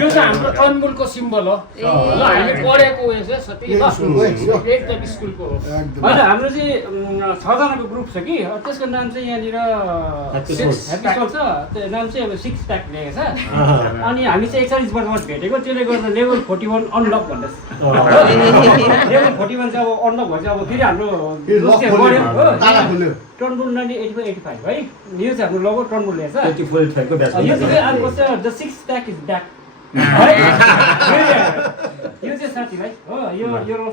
यो चाहिँ हाम्रो टनबुलको सिम्बल हो ल हामीले पढेको उयो चाहिँ सबै एकदम स्कुलको हो होइन हाम्रो चाहिँ 6 जनाको ग्रुप छ कि त्यसको नाम चाहिँ यहाँनिर ह्याप्पी सोल छ त्यो नाम चाहिँ अब 6 प्याक लेखेको छ अनि हामी चाहिँ 41 वर्षमा भेटेको त्यसले गर्दा लेभल 41 अनलक भन्दैछ लेभल 41 चाहिँ अब अनलक भएपछि अब फेरि हाम्रो दोस्तीहरू बढ्यो हो टनबुल 1985 है यो चाहिँ हाम्रो लोगो टनबुल लेखेको छ 85 को ब्याच यो चाहिँ अर्को चाहिँ द 6 प्याक इज ब्याक यो चाहिँ साथीभाइ हो यो रौँ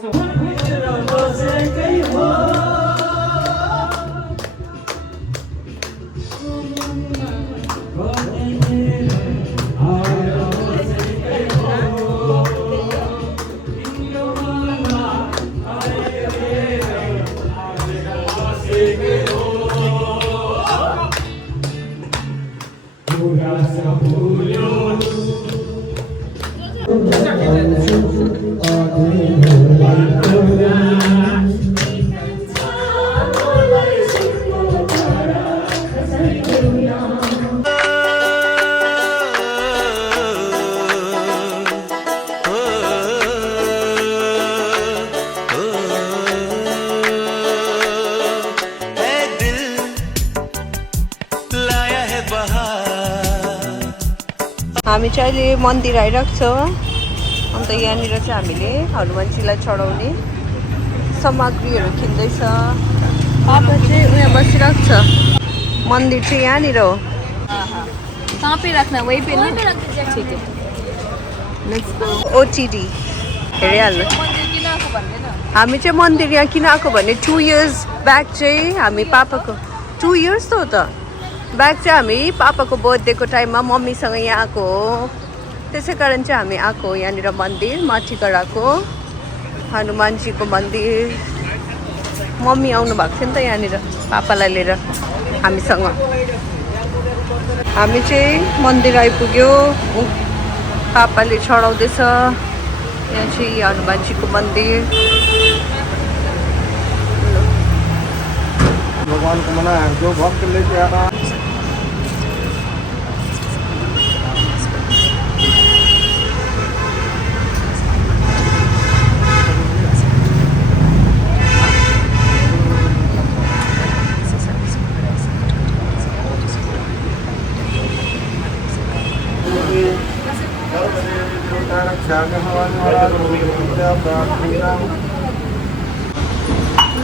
हामी चाहिँ अहिले मन्दिर आइरहेको छौँ अन्त यहाँनिर चाहिँ हामीले हनुमानजीलाई चढाउने सामग्रीहरू किन्दैछ पापा चाहिँ उहाँ बसिरहेको छ मन्दिर चाहिँ यहाँनिर हो ओटिडी हेरिहाल्नु हामी चाहिँ मन्दिर यहाँ किन आएको भने 2 years ब्याक चाहिँ हामी पापाको 2 years त हो त ब्याक चाहिँ हामी पापाको बर्थडेको टाइममा मम्मीसँग यहाँ आएको हो त्यसै कारण चाहिँ हामी आएको यहाँनिर मन्दिर माथिगडाको हनुमानजीको मन्दिर मम्मी आउनु भएको थियो नि त यहाँनिर पापालाई लिएर हामीसँग हामी चाहिँ मन्दिर आइपुग्यो पापाले चढाउँदैछ यहाँ चाहिँ हनुमानजीको मन्दिर भगवान को मना है जो भक्त लेके आ रहा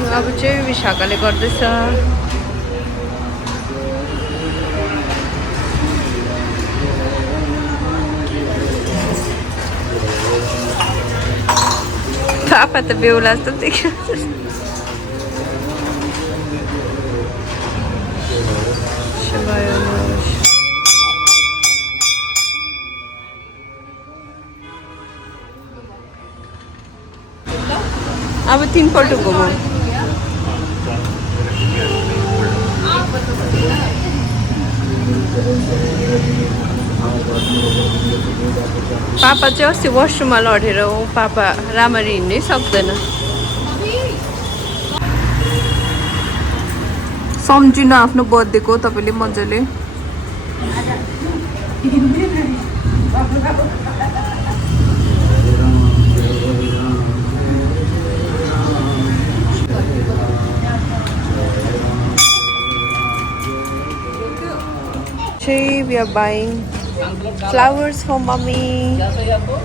अब चाहिँ विशाखाले गर्दैछ पापा त बेहुला जस्तो देखियो अब 3 पल्ट घुमौँ पापा चाहिँ अस्ति वासरुममा लडेर हो पापा राम्ररी हिँड्नै सक्दैन सम्झिनु आफ्नो बर्थडेको तपाईँले मजाले we are buying flowers for mommy.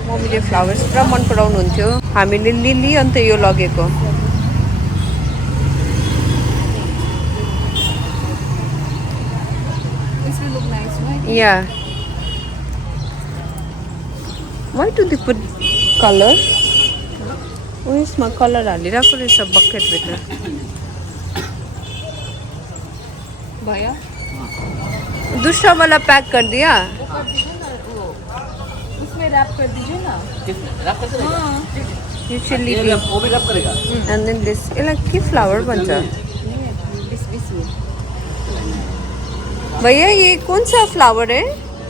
मम्मीले फ्लावर्स पुरा मन पराउनुहुन्थ्यो हामीले लिली अन्त यो लगेको Yeah. Why do they put color? यसमा कलर हालिरहेको रहेछ बकेट भित्र भयो दूसरा वाला पैक कर दिया उसमें रैप कर दीजिए ना रैप कर देगा You should leave it. वो भी रैप करेगा And then this like के फ्लावर बन्छ भैया ये कौन सा फ्लावर है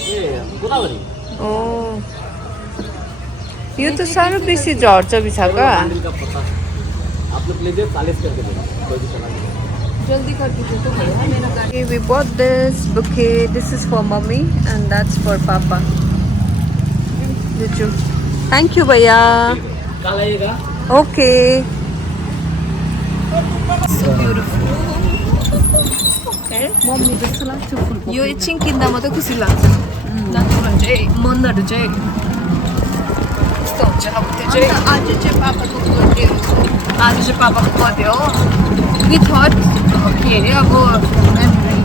ये गोदावरी ओह यो तो सारो बेसी झर्छ बिछाका मंदिर का पत्ता आप लोग लीजिए 40 करके देना कोई भी चला जल्दी कर दीजिए तो भैया मेरा गाड़ी Okay, we bought this bouquet. This is for mommy and that's for papa. लिचु थ्याङ्क यू भैया ओके मम्मी जस्तो लाग्छ फुल यो एकछिन किन्दा मात्रै खुसी लाग्छ लाग्छ भने चाहिँ मनहरू चाहिँ यस्तो हुन्छ अब त्यो चाहिँ आज चाहिँ पापाको बर्थडे हो आज चाहिँ पापाको बर्थडे हो वी थट के अरे अब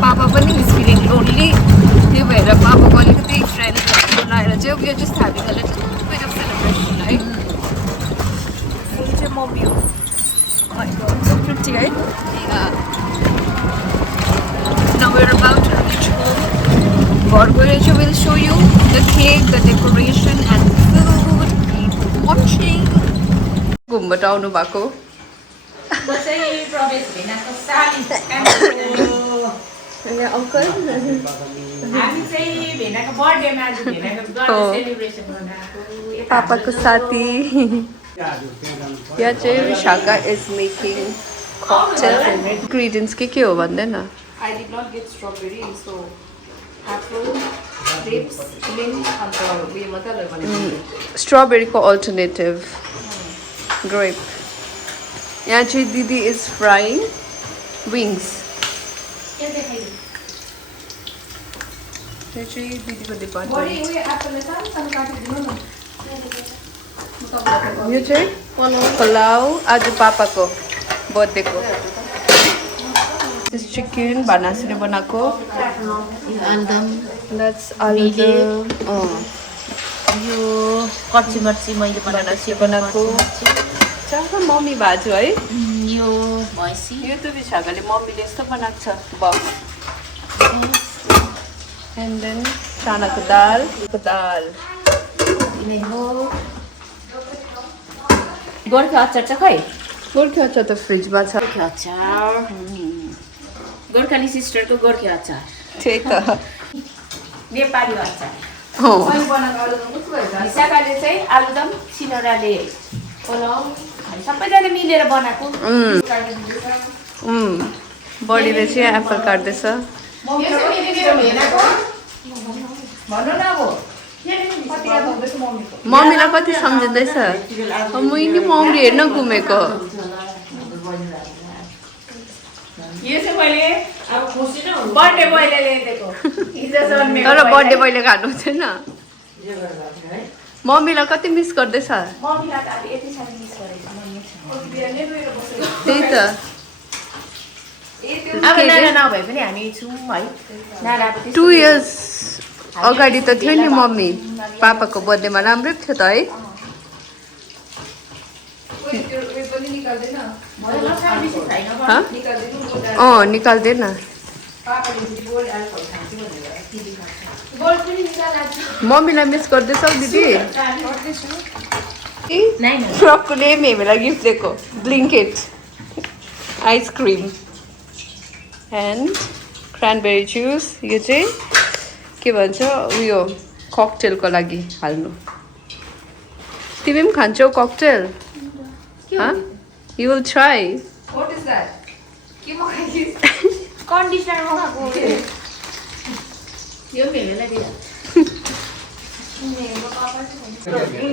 पापा पनि इज फिलिङ लोन्ली त्यही भएर पापाको अलिकति फ्रेन्ड्सहरू बोलाएर चाहिँ we are just having a little bit of celebration है यो चाहिँ मम्मी हो प्रिटी है Now we're about to reach home. Gorgorecha will show you the cake, the decoration and the food. Keep watching. घुमबाट आउनु भएको अङ्कल पापाको साथी यहाँ चाहिँ Vishakha is making cocktail ingredients के हो भन्दैन I did not get strawberry, so apple, grapes, mint, and we must स्ट्रबेरीको अल्टरनेटिभ ग्रेप यहाँ चाहिँ दिदी इज फ्राइङ विङ्स यो चाहिँ दिदीको डिपार्टमेन्ट यो चाहिँ पुलाउ आज पापाको बर्थडेको This chicken banasile banako. Aloo dum That's aludam. यो कच्ची मर्ची मैले Banasile banako. Chaka mommy बाजु है. यो भैँसी यो त विशाखाले मम्मीले यस्तो बनाएको छ बफ. And then चानाको दाल. गोर्खे अचार चाहिँ खै गोर्खे अचार त फ्रिजमा छ. गोर्खे अचार गोर्खाली सिस्टरको गोर्खे अचार त्यही त. नेपाली अचार हो. विशाखाले चाहिँ आलुदम सिनोराले पुलाउ सबैजना मिलेर बनाएको बडीले चाहिँ एप्पल काट्दैछ. मम्मीलाई कति सम्झिँदैछ मैले मम्मी हेर्न घुमेको यो चाहिँ मैले अब खुसी न बर्थडे मैले ल्याइदिएको हिजो जन्मेको तर बर्थडे मैले खानु हुँदैन. मम्मीलाई कति मिस गर्दैछ मम्मीलाई त अब यति साह्रो मिस गरेको त्यही त. अब नाना नभए पनि हामी छौँ है नाना 2 years अगाडि त थियो नि मम्मी पापाको बर्थडेमा राम्रै थियो त है. निकाल्दैन. मम्मीलाई मिस गर्दैछौ दिदी. फ्रकको नेम हामीलाई गिफ्ट दिएको ब्लिङ्केट आइसक्रिम एन्ड क्रानबेरी जुस. यो चाहिँ के भन्छ उयो ककटेलको लागि हाल्नु. तिमी पनि खान्छौ cocktail? You will try. What is that? Conditioner मगाएको यो मेलेलाई दिएर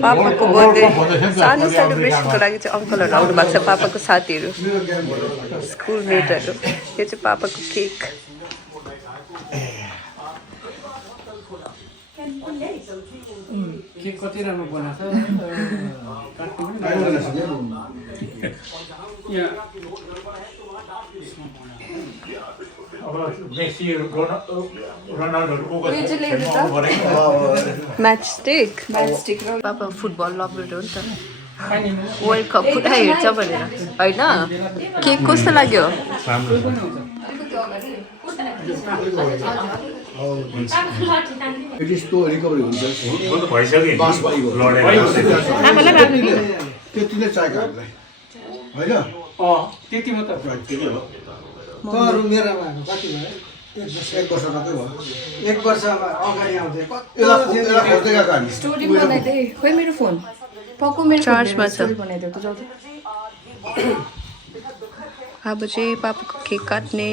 पापाको बर्थडे सानो सेलिब्रेसनको लागि चाहिँ अङ्कलहरू आउनु भएको छ. पापाको साथीहरू स्कुल मेटहरू. यो चाहिँ पापाको केक. के कति राम्रो बनाएको म्याच स्टिक पापा फुटबल लभर हो नि त. वर्ल्ड कप पुरा हेर्छ भनेर होइन. केक कस्तो लाग्यो? रिकभरी हुन्छ त्यति नै चाहिएको हामीलाई होइन त्यति मात्र मेरोमा कति भयो 1 वर्ष मात्रै भयो. 1 वर्ष अगाडि आउँदै यसलाई खोज्दै गएको हामी. स्टोरी बनाइदिए खोइ मेरो फोन पक्को मेरो चार्जमा छ. बनाइदिएको जाउँदै अब चाहिँ पापाको केक काट्ने.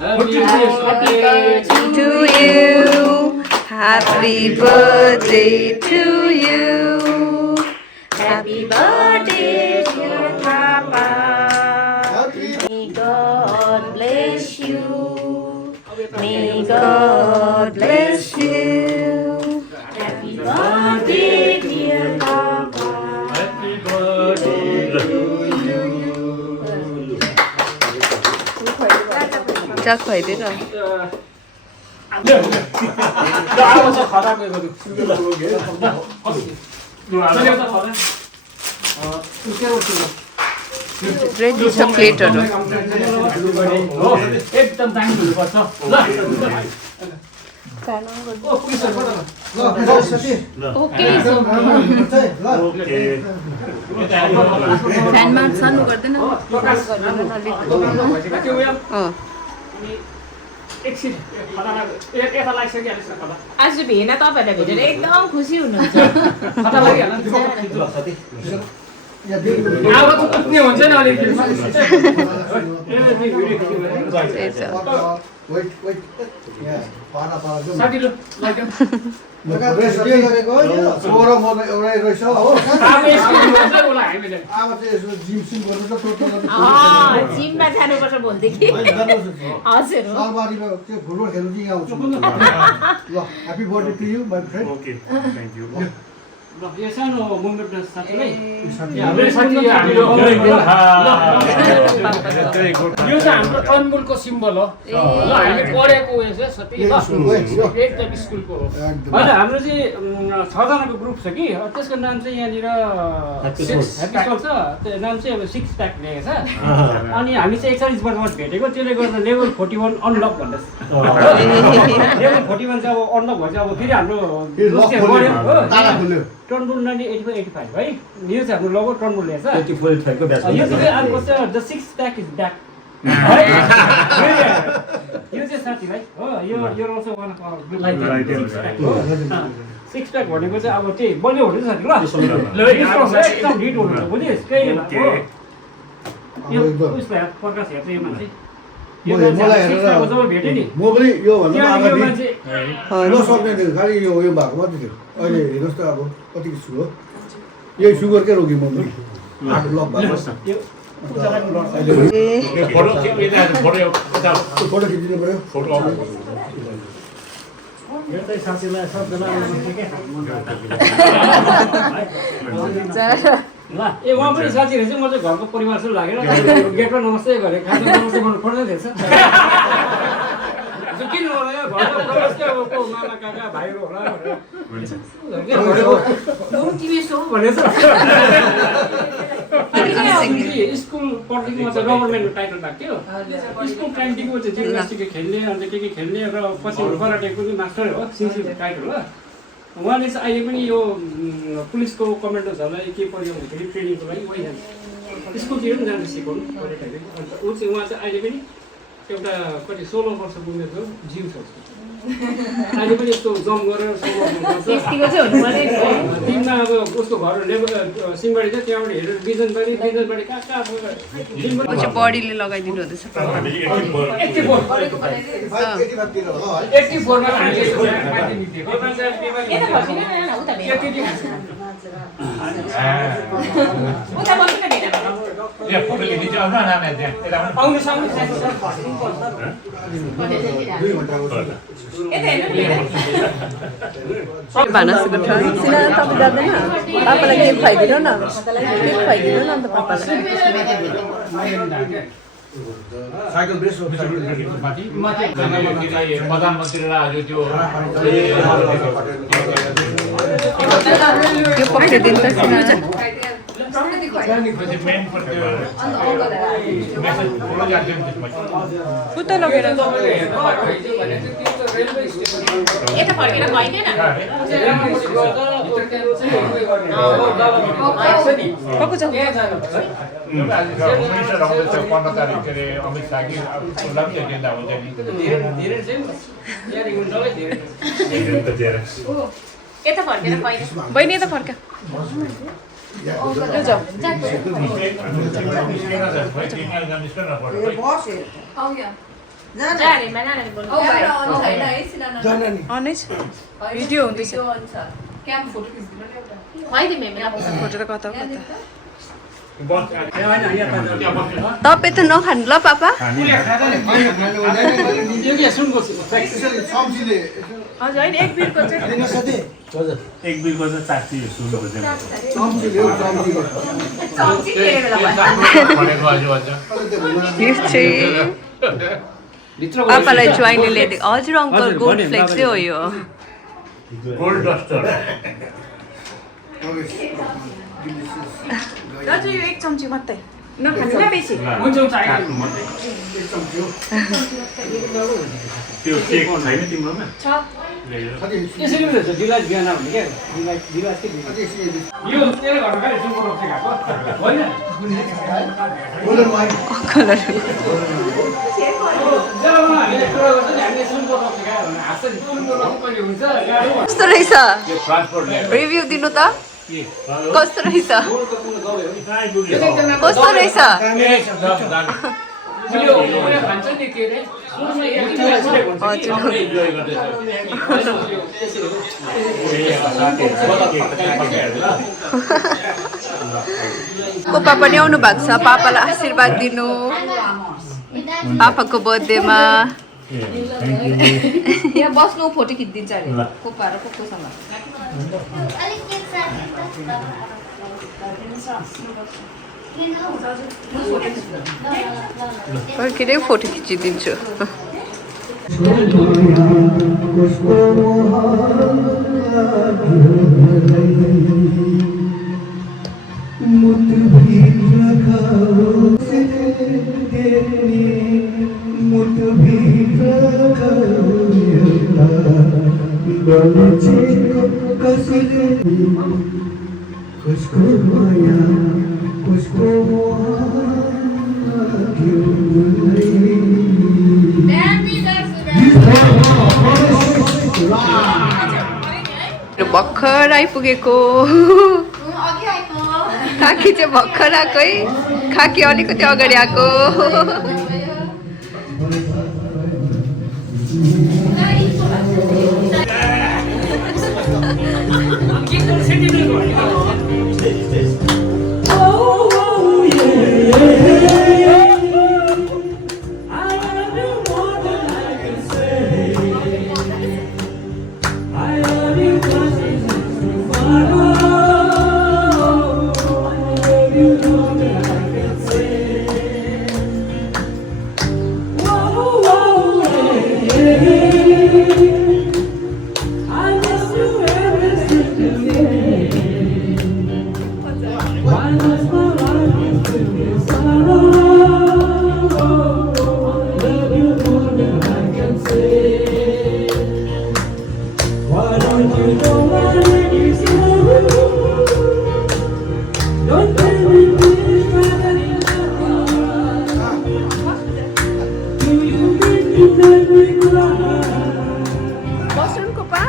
Happy birthday to you. Happy birthday to you. Happy birthday, dear Papa. May God bless you. May God bless you. Happy birthday, dear Papa. Happy birthday to you. जा खुवाइदिएर आउँछ खदाको रेडी छ प्लेटहरू एकदम दामी हुनुपर्छ ल फ्यानमा सानो गर्दैन आज भेना तपाईँहरूलाई भेटेर एकदम खुसी हुनुहुन्छ हुन्छ नि अलिकति साथी लु जिममा जानुपर्छ भोलिदेखि हजुर हो फुटबल खेल्नु चाहिँ आउँछु ल happy birthday to you my friend यो सानो मुभमेन्ट साथीलाई यो चाहिँ हाम्रो तनमुलको सिम्बल हो ल हामी पढेको उयो चाहिँ सती एकदम स्कुलको हो होइन हाम्रो चाहिँ 6 जनाको ग्रुप छ कि त्यसको नाम चाहिँ यहाँनिर ह्याप्पी सोल छ त्यो नाम चाहिँ अब 6 प्याक लेखेको छ अनि हामी चाहिँ 41 वर्षमा भेटेको त्यसले गर्दा लेभल 41 अनलक भन्दैछ लेभल 41 चाहिँ अब अनलक भएपछि अब फेरि हाम्रो टर्नबुल 1985 है यो चाहिँ हाम्रो लोगो टर्नबुल रहेछ 84 को ब्याच यो चाहिँ अर्को चाहिँ द 6 प्याक इज ब्याक यो चाहिँ साथीलाई हो यो also one of our good light 6 pack भनेको चाहिँ अब त्यही बलियो हुन्छ साथी ल एकदम हिट हुन्छ बुझिस् केही यो उसलाई प्रकाश हेर्छ यो मान्छे मलाई हेरेर भेटे नि म पनि यो भन्दा अगाडि नसक्ने थियो खालि यो भएको मात्रै थियो अहिले हेर्नुहोस् त अब कति छु हो यही सुगरकै रोगी म पनि हार्ट ब्लक भएको फोटो खिचिदिनु पर्यो ल ए उहाँ पनि साथी रहेछ म चाहिँ घरको परिवार जस्तो लागेर गेटमा नमस्ते गरेँ खाना नमस्ते गर्नु पर्दैन रहेछ किन होला घरमा मामा काका भाइहरू होला स्कुल पढ्दादेखि चाहिँ गभर्मेन्टको टाइटल भएको थियो स्कुल टाइमदेखि चाहिँ जिम्नास्टिक खेल्ने अन्त के खेल्ने र पछि कराटेको पनि मास्टर हो सिन्सियरको टाइटल हो उहाँले चाहिँ अहिले पनि यो पुलिसको कमान्डोजहरूलाई के परियो भन्दाखेरि ट्रेनिङको लागि उहाँ जान्छ स्कुलतिर पनि जान्छ सिकाउनु कराटेको अन्त ऊ चाहिँ उहाँ चाहिँ अहिले पनि एउटा कति 16 वर्ष पुग्ने थियो जिउ छ अहिले पनि यस्तो जम्प गरेर दिनमा अब उसको घर सिंहबारी छ त्यहाँबाट हेरेर बिजनबारी कहाँ कहाँ बडीले लगाइदिनु हुँदैछ 84 मा भानासको छ सिना तपाईँ जाँदैन पापालाई केक खुवाइदिनु न केक खुवाइदिनु न अन्त पापालाई साइकल बेस प्रधानमन्त्रीलाई आज त्यो यो पक्रिदिनु त सिना उता लगेर यता फर्केर भइदैन कको छ 15 तारिक के अमित शाह की लक्ष्य एजेंडा हुन्छ नि यता फर्केर भइदैन बहिनी यता फर्का जाने नानीले बोल्नु जान नि अनै छ भिडियो हुँदैछ खुवाइदिउँ मेमेलाई फोटो त कता कता बस तपाईँ त नखानु ल पापा यो के सुनको त्यसैले सब्जीले हजुर होइन एक बिलको चाहिँ दिन साथी हजुर एक बिलको चाहिँ 80 सुनको चाहिँ सब्जीले हो सब्जीले चम्ची लिएर भनेको हजुर हजुर यो चाहिँ पापालाई ज्वाइँले ल्याइदिएको हजुर अङ्कल गोल्ड फ्लेक्स हो यो गोल्ड डस्टर दाजु यो एक चम्ची मात्रै नखानु ल बेसी हुन्छ हुन्छ आइहाल्नु मात्रै त्यो केक छैन तिम्रोमा यसरी पनि हुन्छ दिलाज बिहान भन्ने क्या दिलाज के यो तेरो घरमा खालि सुनको रोप्छ खाएको होइन गोल्डन वाइन कलर जब हामीले कुरा गर्छ नि हामीले सुनको रोप्छ खायो भने हाँस्छ नि सुनको रोप्नु कहिले हुन्छ गाह्रो भयो। कस्तो रहेछ यो ट्रान्सपोर्ट ल्याएर रिभ्यू दिनु त कस्तो रहेछ कस्तो कस्तो रहेछ यो उयो भन्छ नि के अरे सुनमा यति बेला छुटेको हुन्छ कि हजुर इन्जोय गर्दैछ कोपा पनि आउनु भएको छ पापालाई आशीर्वाद दिनु पापाको बर्थडेमा यहाँ बस्नु फोटो खिचिदिन्छ अरे कोपा र कोकोसँग फर्किँदै फोटो खिचिदिन्छु भर्खर आइपुगेको खाकी चाहिँ भर्खर आएको है खाकी अलिकति अगाडि आएको बस्नु कोपा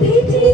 Pity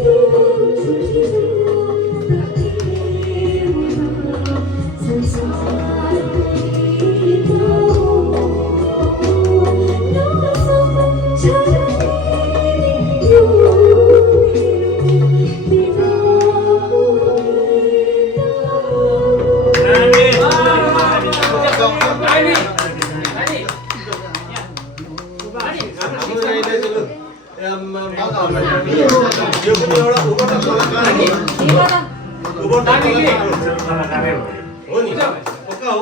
हो नि पक्का हो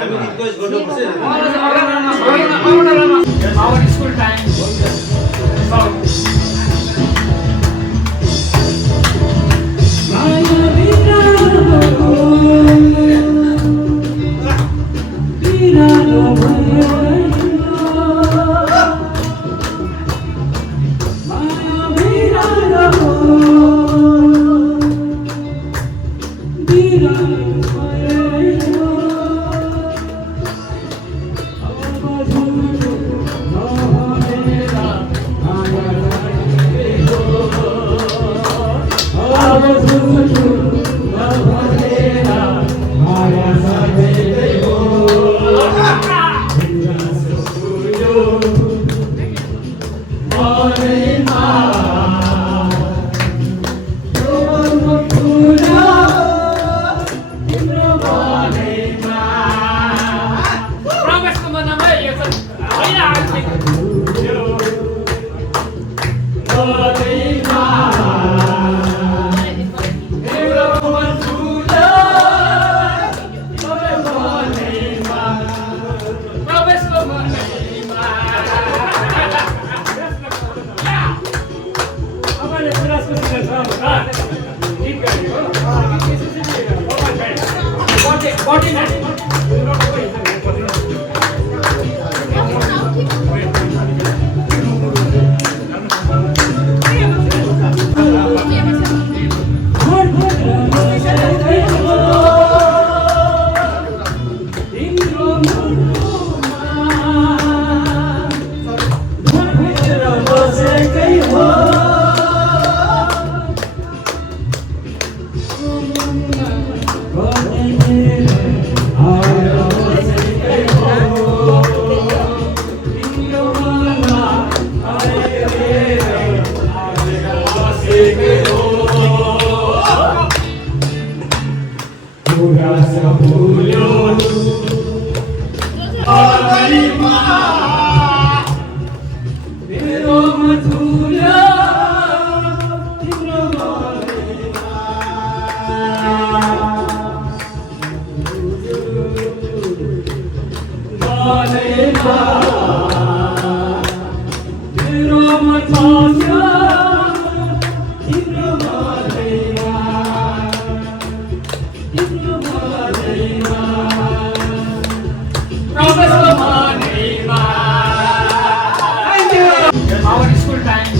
हामी रिक्वेस्ट गर्नुपर्छ Our school time. Our school time.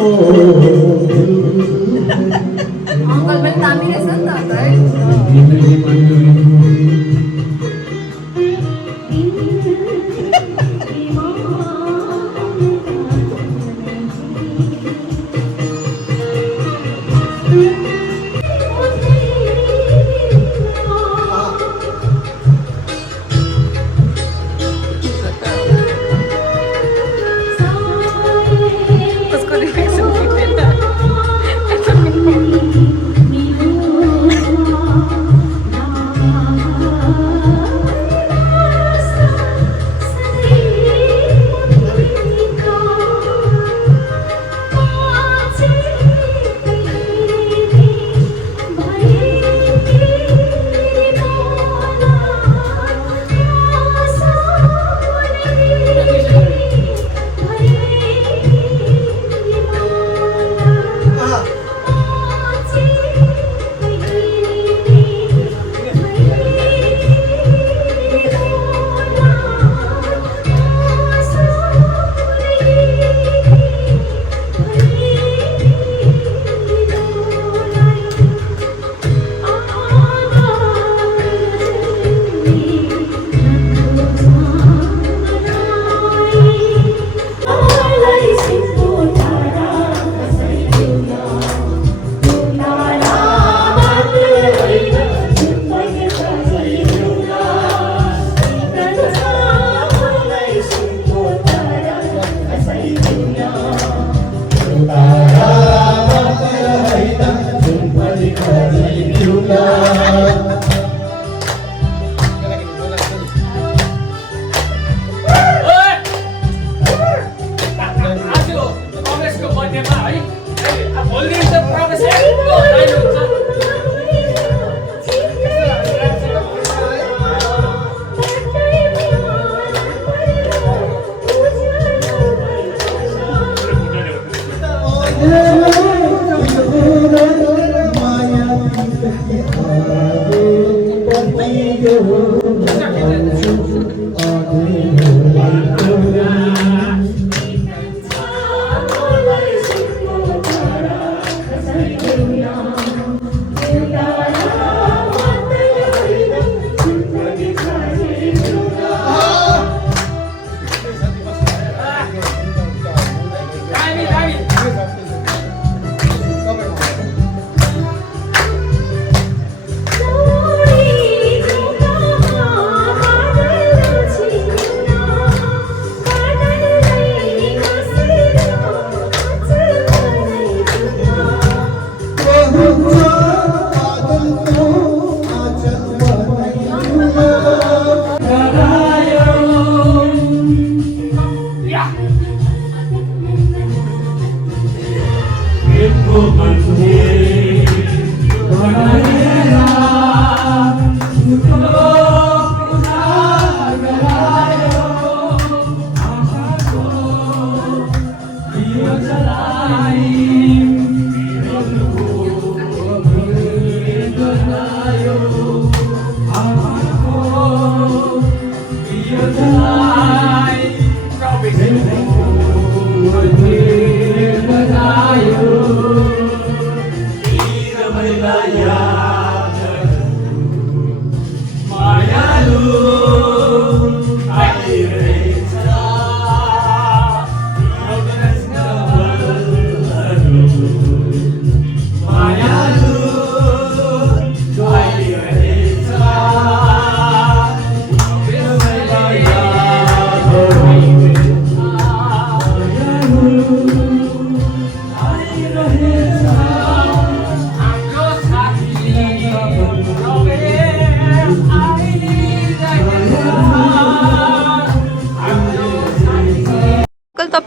Oh uncle पनि दामी रहेछ नि त अन्त है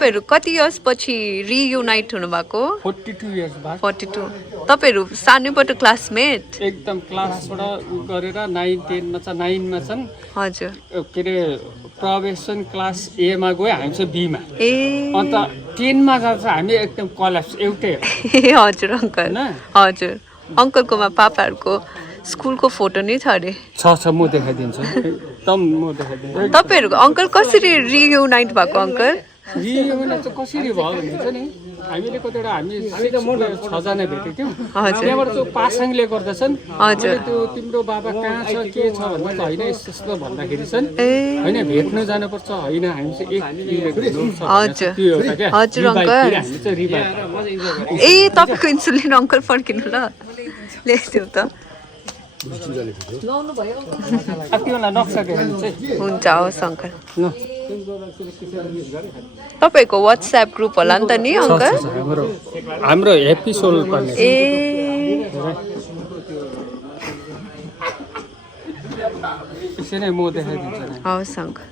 तपाईहरु कति इयर्स पछि रियुनाइट हुनु भएको 42 इयर्स बाद 42 तपाईहरु सानैबाट क्लासमेट एकदम क्लासबाट गरेर 9 10 मा छ 9 मा छन् हजुर के रे प्रवेशन क्लास ए मा गयो हामी चाहिँ बी मा ए अन्त 10 मा जान्छ हामी एकदम कलेज एउटै ए हजुर अंकल हजुर अंकलकोमा पापाहरुको स्कुलको फोटो नै छ रे छ म देखाइदिन्छु एकदम म देखाइदिन्छु तपाईहरुको अंकल कसरी रियुनाइट भएको अंकल रियुनाइट चाहिँ कसरी भयो भने चाहिँ नि हामीले कतिवटा हामी त म 6जना भेटेको थियौँ हजुर त्यहाँबाट त्यो पासाङले गर्दछन् हजुर। त्यो तिम्रो बाबा कहाँ छ के छ भन्दा त होइन यस्तो भन्दाखेरि चाहिँ ए होइन भेट्न जानुपर्छ होइन हामी चाहिँ एक हजुर त्यो एउटा क्या हजुर रिभाइभ, अङ्कल फेरि हामी चाहिँ रिभाइभ। ए तपाईँको इन्सुलिन अङ्कल फर्किनु ल ल्याइदेऊ त त्योलाई नक्सा देखाउनु चाहिँ हुन्छ हवस् अङ्कल तपाईँको वाट्सएप ग्रुप होला नि त नि अङ्कल हाम्रो हेप्पी सोल भन्ने ए त्यसै नै म देखाइदिन्छु नि। हवस् अङ्कल